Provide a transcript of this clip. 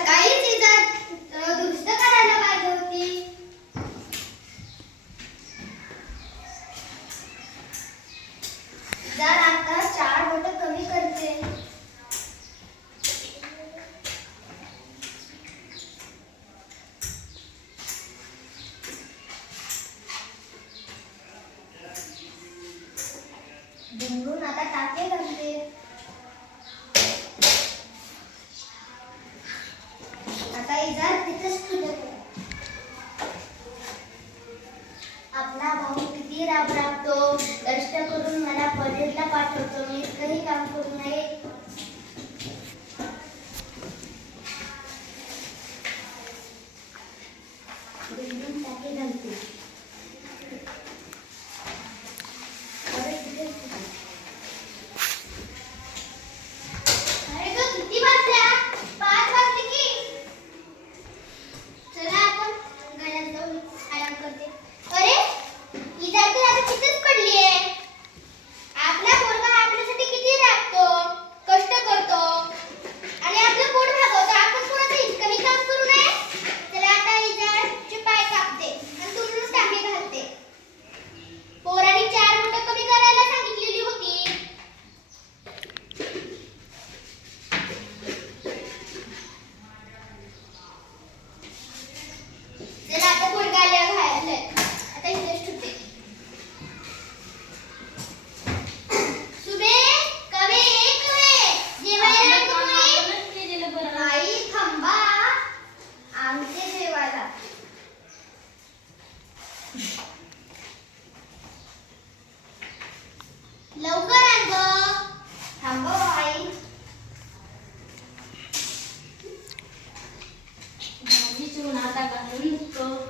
सकाळीच इजार दुरुस्त करायला पाहिजे होती. इजार आता 4 बोटं कमी करते. बिंदून आता टाके घालते. आता इजार तिथेच ठेवते. आपला भाऊ किती राबराबतो, कष्ट करून मला कॉलेजला पाठवतो. मी इतकंही काम करू नये. बिंदून टाके घालते. अरे गं, किती वाजल्या? 5 वाजले की. चला आपण घरात जाऊन आराम करते. अरे इजार तर आता तिथेच पडली आहे. आपला पोरगा आपल्यासाठी किती राबतो, कष्ट करतो आणि आपलं पोट भागवतो. आपण कोणाचं इतकंही काम करू नये. चला आता इजारचे पाय कापते आणि तुमच्याच टाके घालते. पोरांनी 4 बोटं कमी करायला सांगितलेली होती. चला आता पोरगा आल्यावर घालते. आता इथेच ठेवते. सुबे, कवे, कवे, जेवायला तुम्ही? आई थांबा, आमचे जेवायला. लवकर आण गं. थांबा आई. भाजी चिरून आता घालून निघतो.